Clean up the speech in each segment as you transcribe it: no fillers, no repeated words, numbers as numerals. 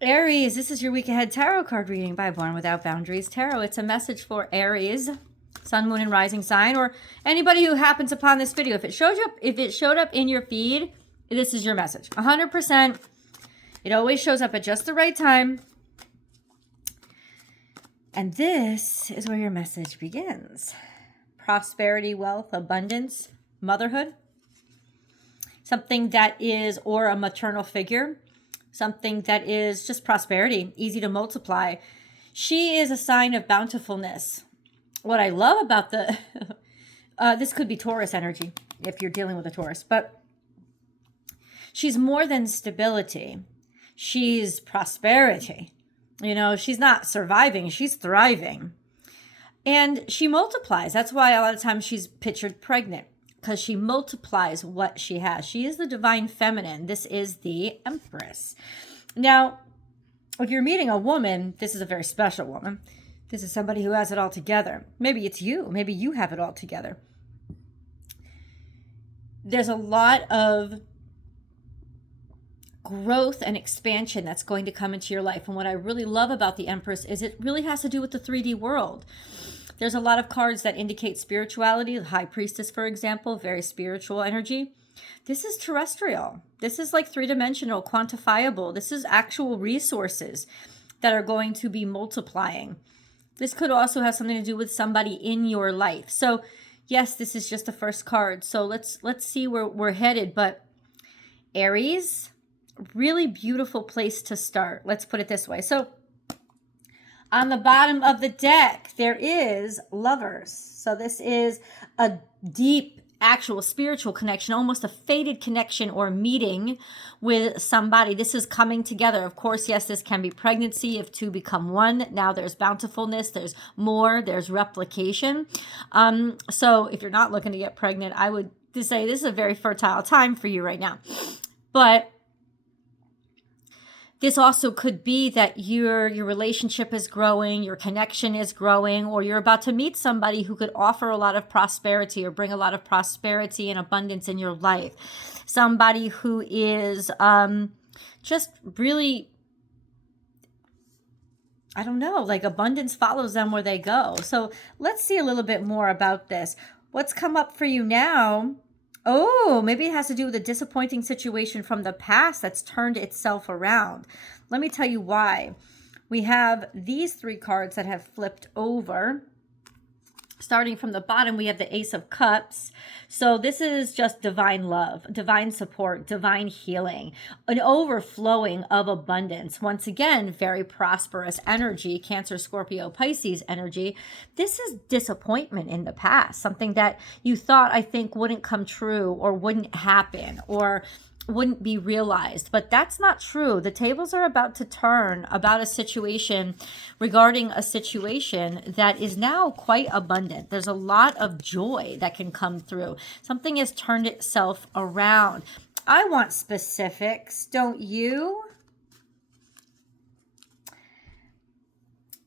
Aries, this is your week ahead tarot card reading by Born Without Boundaries Tarot. It's a message for Aries, Sun, Moon, and Rising sign, or anybody who happens upon this video. If it showed up in your feed, this is your message. 100%. It always shows up at just the right time. And this is where your message begins. Prosperity, wealth, abundance, motherhood. Something that is, or a maternal figure. Something that is just prosperity, easy to multiply. She is a sign of bountifulness. What I love about the, this could be Taurus energy if you're dealing with a Taurus, but she's more than stability. She's prosperity. You know, she's not surviving, she's thriving. And she multiplies. That's why a lot of times she's pictured pregnant, because she multiplies what she has. She is the divine feminine. This is the Empress. Now, if you're meeting a woman, this is a very special woman. This is somebody who has it all together. Maybe it's you. Maybe you have it all together. There's a lot of growth and expansion that's going to come into your life. And what I really love about the Empress is it really has to do with the 3D world. There's a lot of cards that indicate spirituality. The High Priestess, for example, very spiritual energy. This is terrestrial. This is like three-dimensional, quantifiable. This is actual resources that are going to be multiplying. This could also have something to do with somebody in your life. So yes, this is just the first card. So let's see where we're headed. But Aries, really beautiful place to start. Let's put it this way. So on the bottom of the deck, there is Lovers. So this is a deep, actual spiritual connection, almost a fated connection or meeting with somebody. This is coming together. Of course, yes, this can be pregnancy if two become one. Now there's bountifulness, there's more, there's replication. So if you're not looking to get pregnant, I would say this is a very fertile time for you right now. But this also could be that your relationship is growing, your connection is growing, or you're about to meet somebody who could offer a lot of prosperity or bring a lot of prosperity and abundance in your life. Somebody who is just really, I don't know, like abundance follows them where they go. So let's see a little bit more about this. What's come up for you now? Oh, maybe it has to do with a disappointing situation from the past that's turned itself around. Let me tell you why. We have these three cards that have flipped over. Starting from the bottom, we have the Ace of Cups. So this is just divine love, divine support, divine healing, an overflowing of abundance. Once again, very prosperous energy, Cancer, Scorpio, Pisces energy. This is disappointment in the past, something that you thought, I think, wouldn't come true or wouldn't happen or wouldn't be realized, but that's not true. The tables are about to turn about a situation, regarding a situation that is now quite abundant. There's a lot of joy that can come through. Something has turned itself around. I want specifics, don't you?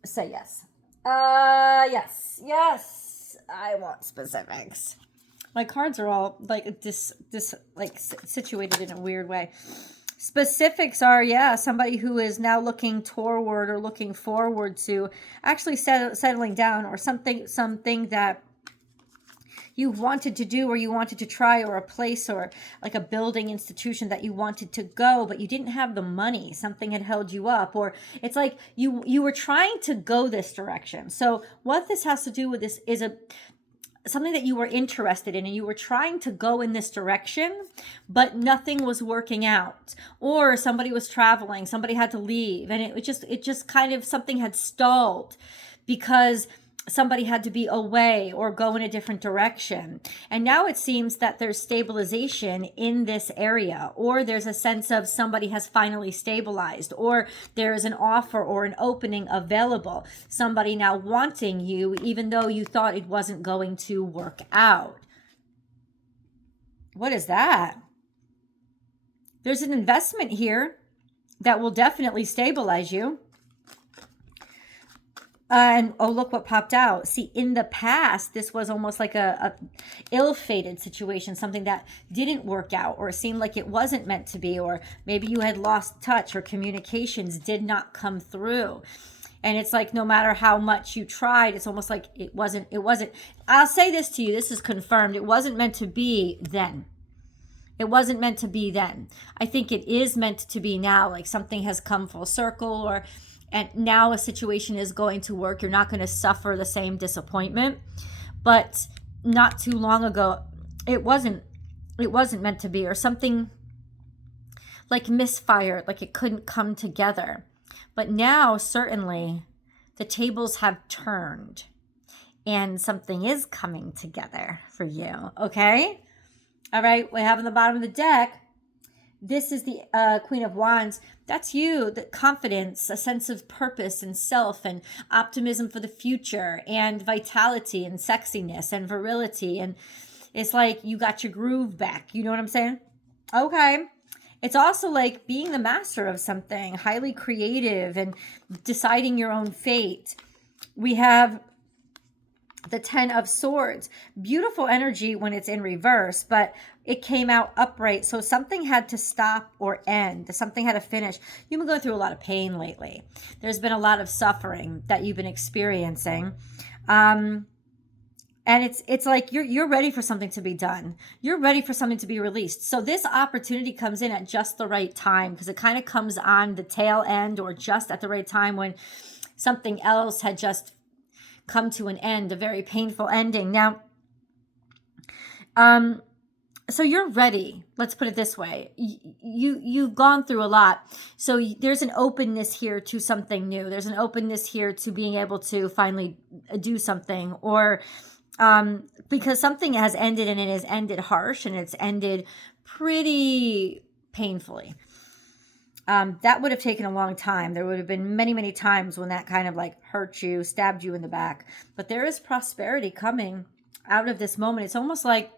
Say yes. Yes, I want specifics. My cards are all like situated in a weird way. Specifics are, yeah, somebody who is now looking toward or looking forward to actually settling down, or something that you wanted to do or you wanted to try, or a place or like a building, institution that you wanted to go, but you didn't have the money. Something had held you up, or it's like you were trying to go this direction. So what this has to do with this is something that you were interested in and you were trying to go in this direction, but nothing was working out, or somebody was traveling, somebody had to leave, and it just kind of, something had stalled because somebody had to be away or go in a different direction. And now it seems that there's stabilization in this area, or there's a sense of somebody has finally stabilized, or there's an offer or an opening available. Somebody now wanting you, even though you thought it wasn't going to work out. What is that? There's an investment here that will definitely stabilize you. And oh, look what popped out. See, in the past, this was almost like a ill-fated situation, something that didn't work out or seemed like it wasn't meant to be, or maybe you had lost touch or communications did not come through. And it's like no matter how much you tried, it's almost like it wasn't. I'll say this to you, this is confirmed. It wasn't meant to be then. It wasn't meant to be then. I think it is meant to be now, like something has come full circle, or and now a situation is going to work. You're not going to suffer the same disappointment. But not too long ago, it wasn't meant to be, or something like misfired, like it couldn't come together. But now certainly the tables have turned and something is coming together for you. Okay? All right, we have on the bottom of the deck, this is the Queen of Wands. That's you, the confidence, a sense of purpose and self and optimism for the future and vitality and sexiness and virility. And it's like you got your groove back. You know what I'm saying? Okay. It's also like being the master of something, highly creative and deciding your own fate. We have the 10 of Swords. Beautiful energy when it's in reverse, but it came out upright. So something had to stop or end. Something had to finish. You've been going through a lot of pain lately. There's been a lot of suffering that you've been experiencing. And it's like you're ready for something to be done. You're ready for something to be released. So this opportunity comes in at just the right time, because it kind of comes on the tail end or just at the right time when something else had just come to an end, a very painful ending. Now, so you're ready. Let's put it this way. You've gone through a lot. So there's an openness here to something new. There's an openness here to being able to finally do something, or because something has ended, and it has ended harsh, and it's ended pretty painfully. That would have taken a long time. There would have been many, many times when that kind of like hurt you, stabbed you in the back. But there is prosperity coming out of this moment. It's almost like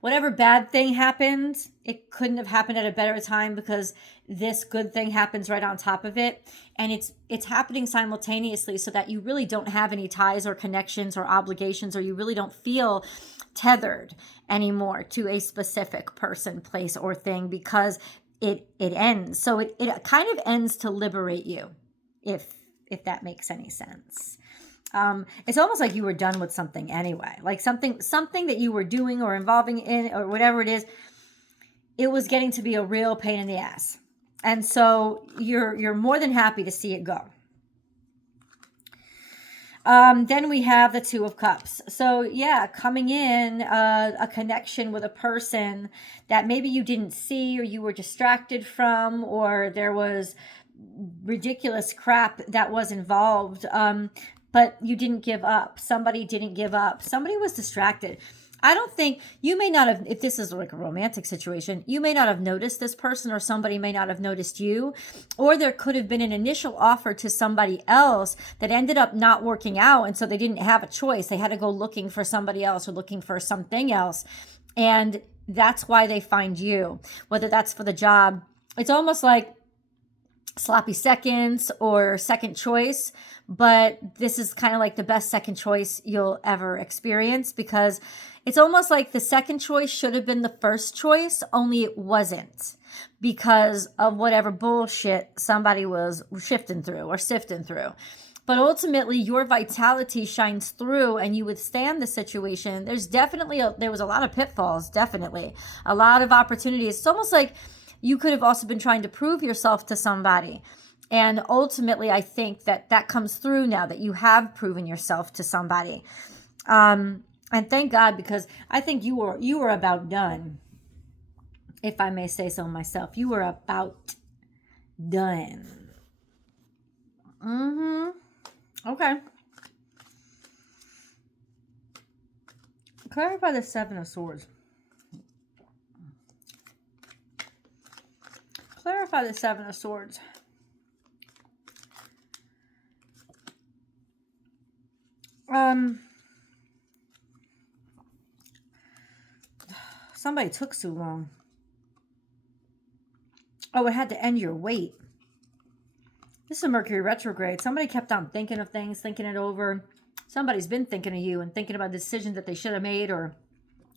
whatever bad thing happened, it couldn't have happened at a better time, because this good thing happens right on top of it. And it's happening simultaneously, so that you really don't have any ties or connections or obligations, or you really don't feel tethered anymore to a specific person, place, or thing, because it ends. So it kind of ends to liberate you, if that makes any sense. It's almost like you were done with something anyway, like something that you were doing or involving in or whatever it is. It was getting to be a real pain in the ass. And so you're more than happy to see it go. Then we have the Two of Cups. So yeah, coming in, a connection with a person that maybe you didn't see, or you were distracted from, or there was ridiculous crap that was involved. But you didn't give up. Somebody didn't give up. Somebody was distracted. I don't think, you may not have, if this is like a romantic situation, you may not have noticed this person, or somebody may not have noticed you, or there could have been an initial offer to somebody else that ended up not working out. And so they didn't have a choice. They had to go looking for somebody else or looking for something else. And that's why they find you, whether that's for the job. It's almost like sloppy seconds or second choice, but this is kind of like the best second choice you'll ever experience, because it's almost like the second choice should have been the first choice, only it wasn't, because of whatever bullshit somebody was shifting through or sifting through. But ultimately, your vitality shines through and you withstand the situation. There's definitely, there was a lot of pitfalls, definitely. A lot of opportunities. It's almost like you could have also been trying to prove yourself to somebody. And ultimately, I think that comes through now, that you have proven yourself to somebody. And thank God, because I think you were about done. If I may say so myself, you were about done. Okay. Clarify the Seven of Swords. Clarify the Seven of Swords. Somebody took too long. Oh, it had to end your wait. This is a Mercury retrograde. Somebody kept on thinking of things, thinking it over. Somebody's been thinking of you and thinking about a decision that they should have made, or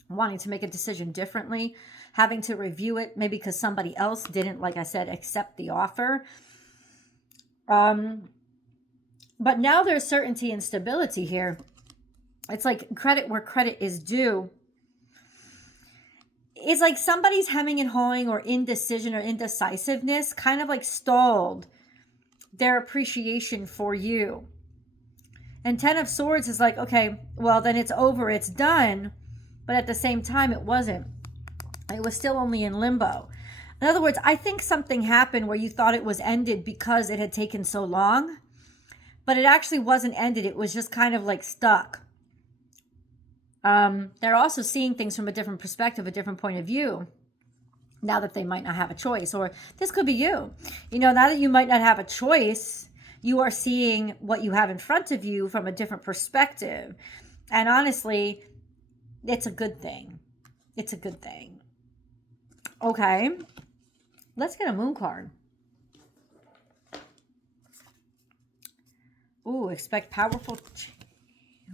wanting to make a decision differently, having to review it, maybe because somebody else didn't, like I said, accept the offer. But now there's certainty and stability here. It's like credit where credit is due. It's like somebody's hemming and hawing or indecision or indecisiveness kind of like stalled their appreciation for you. And 10 of Swords is like, okay, well, then it's over, it's done. But at the same time, it wasn't. It was still only in limbo. In other words, I think something happened where you thought it was ended because it had taken so long. But it actually wasn't ended. It was just kind of like stuck. They're also seeing things from a different perspective, a different point of view. Now that they might not have a choice. Or this could be you. You know, now that you might not have a choice, you are seeing what you have in front of you from a different perspective. And honestly, it's a good thing. It's a good thing. Okay. Let's get a moon card. Ooh, expect powerful...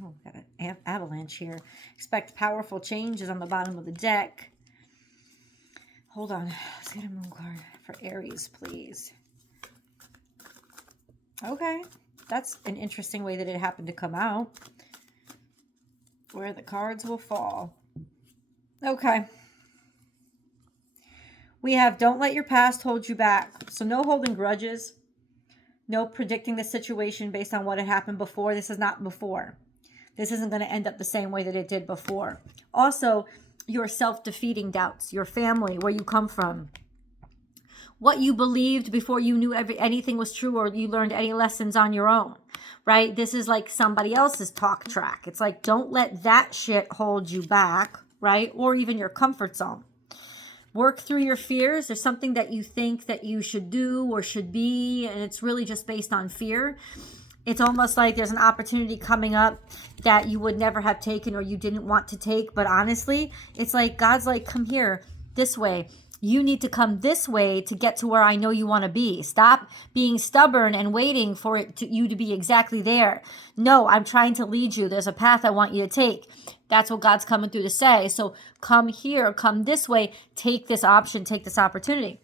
Oh, got an avalanche here. Expect powerful changes on the bottom of the deck. Hold on. Let's get a moon card for Aries, please. Okay. That's an interesting way that it happened to come out. Where the cards will fall. Okay. We have don't let your past hold you back. So no holding grudges. No predicting the situation based on what had happened before. This is not before. This isn't going to end up the same way that it did before. Also, your self-defeating doubts, your family, where you come from, what you believed before you knew anything was true or you learned any lessons on your own, right? This is like somebody else's talk track. It's like, don't let that shit hold you back, right? Or even your comfort zone. Work through your fears. There's something that you think that you should do or should be, and it's really just based on fear. It's almost like there's an opportunity coming up that you would never have taken or you didn't want to take. But honestly, it's like God's like, come here this way. You need to come this way to get to where I know you want to be. Stop being stubborn and waiting for you to be exactly there. No, I'm trying to lead you. There's a path I want you to take. That's what God's coming through to say. So come here, come this way, take this option, take this opportunity.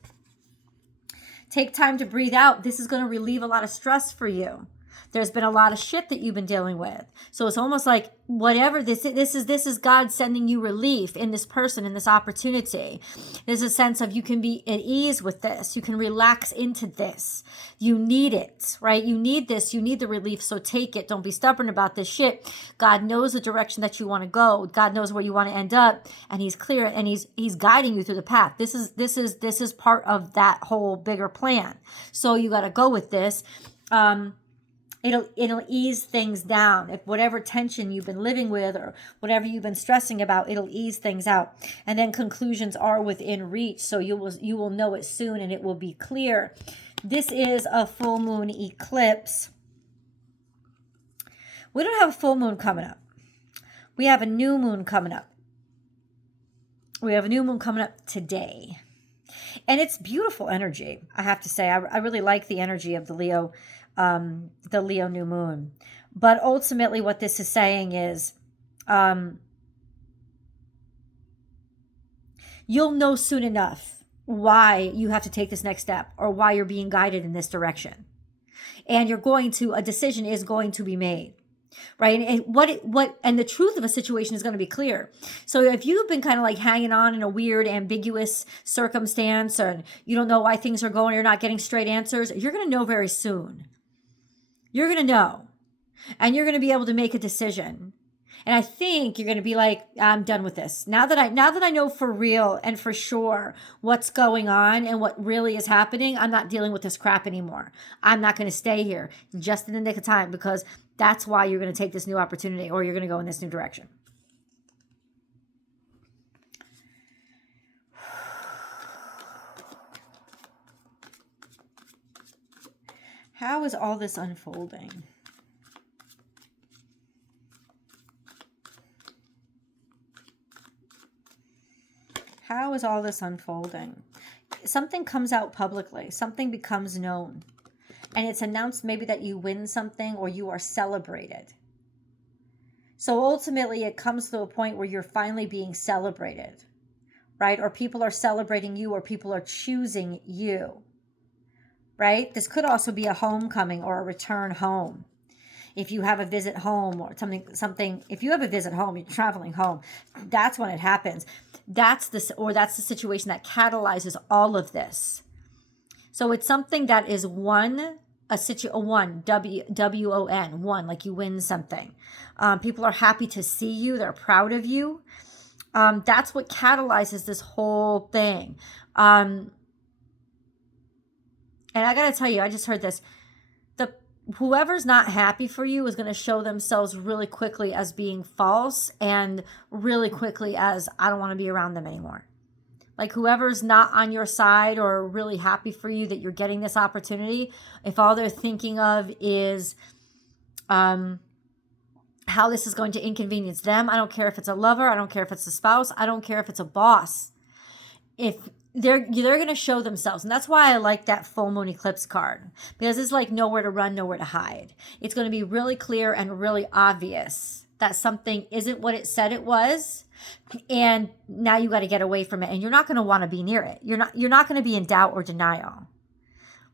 Take time to breathe out. This is going to relieve a lot of stress for you. There's been a lot of shit that you've been dealing with. So it's almost like whatever this is God sending you relief in this person, in this opportunity. There's a sense of you can be at ease with this. You can relax into this. You need it, right? You need this. You need the relief. So take it. Don't be stubborn about this shit. God knows the direction that you want to go. God knows where you want to end up. And he's clear and he's guiding you through the path. This is part of that whole bigger plan. So you got to go with this. It'll ease things down. If whatever tension you've been living with or whatever you've been stressing about, it'll ease things out. And then conclusions are within reach. So you will know it soon and it will be clear. This is a full moon eclipse. We don't have a full moon coming up. We have a new moon coming up. We have a new moon coming up today. And it's beautiful energy, I have to say. I really like the energy of the Leo new moon. But ultimately what this is saying is you'll know soon enough why you have to take this next step or why you're being guided in this direction. And a decision is going to be made. Right. And the truth of a situation is going to be clear. So if you've been kind of like hanging on in a weird, ambiguous circumstance, or you don't know why things are going, you're not getting straight answers, you're going to know very soon. You're going to know. And you're going to be able to make a decision. And I think you're going to be like, I'm done with this. Now that I know for real and for sure what's going on and what really is happening, I'm not dealing with this crap anymore. I'm not going to stay here just in the nick of time, because that's why you're going to take this new opportunity or you're going to go in this new direction. How is all this unfolding? How is all this unfolding? Something comes out publicly. Something becomes known. And it's announced maybe that you win something or you are celebrated. So ultimately, it comes to a point where you're finally being celebrated, right? Or people are celebrating you, or people are choosing you, right? This could also be a homecoming or a return home. If you have a visit home or something, if you have a visit home, you're traveling home, that's when it happens. That's the situation that catalyzes all of this. So it's something that is one, W-O-N, one, like you win something. People are happy to see you. They're proud of you. That's what catalyzes this whole thing. And I got to tell you, I just heard this. Whoever's not happy for you is going to show themselves really quickly as being false, and really quickly as, I don't want to be around them anymore. Like whoever's not on your side or really happy for you that you're getting this opportunity, if all they're thinking of is how this is going to inconvenience them, I don't care if it's a lover, I don't care if it's a spouse, I don't care if it's a boss. If they're going to show themselves. And that's why I like that full moon eclipse card, because it's like nowhere to run, nowhere to hide. It's going to be really clear and really obvious that something isn't what it said it was. And now you got to get away from it, and you're not going to want to be near it. You're not going to be in doubt or denial,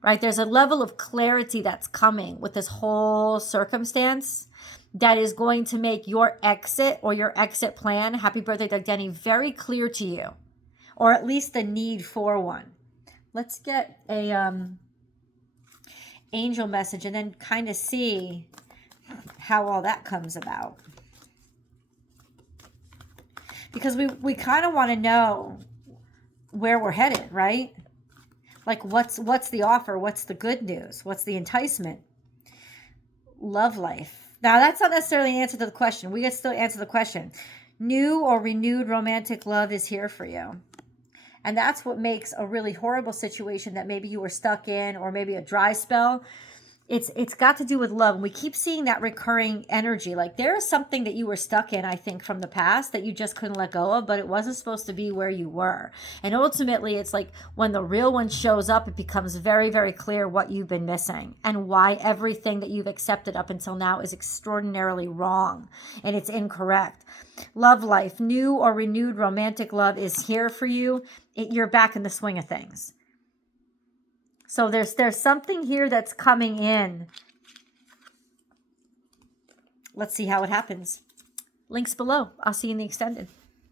right? There's a level of clarity that's coming with this whole circumstance that is going to make your exit or your exit plan, happy birthday, Doug Denny, very clear to you. Or at least the need for one. Let's get a angel message and then kind of see how all that comes about. Because we kind of want to know where we're headed, right? Like what's the offer? What's the good news? What's the enticement? Love life. Now that's not necessarily an answer to the question. We can still answer the question. New or renewed romantic love is here for you. And that's what makes a really horrible situation that maybe you were stuck in, or maybe a dry spell. It's got to do with love. And we keep seeing that recurring energy. Like there is something that you were stuck in, I think, from the past that you just couldn't let go of, but it wasn't supposed to be where you were. And ultimately, it's like when the real one shows up, it becomes very, very clear what you've been missing and why everything that you've accepted up until now is extraordinarily wrong and it's incorrect. Love life, new or renewed romantic love is here for you. You're back in the swing of things. So there's something here that's coming in. Let's see how it happens. Links below. I'll see you in the extended.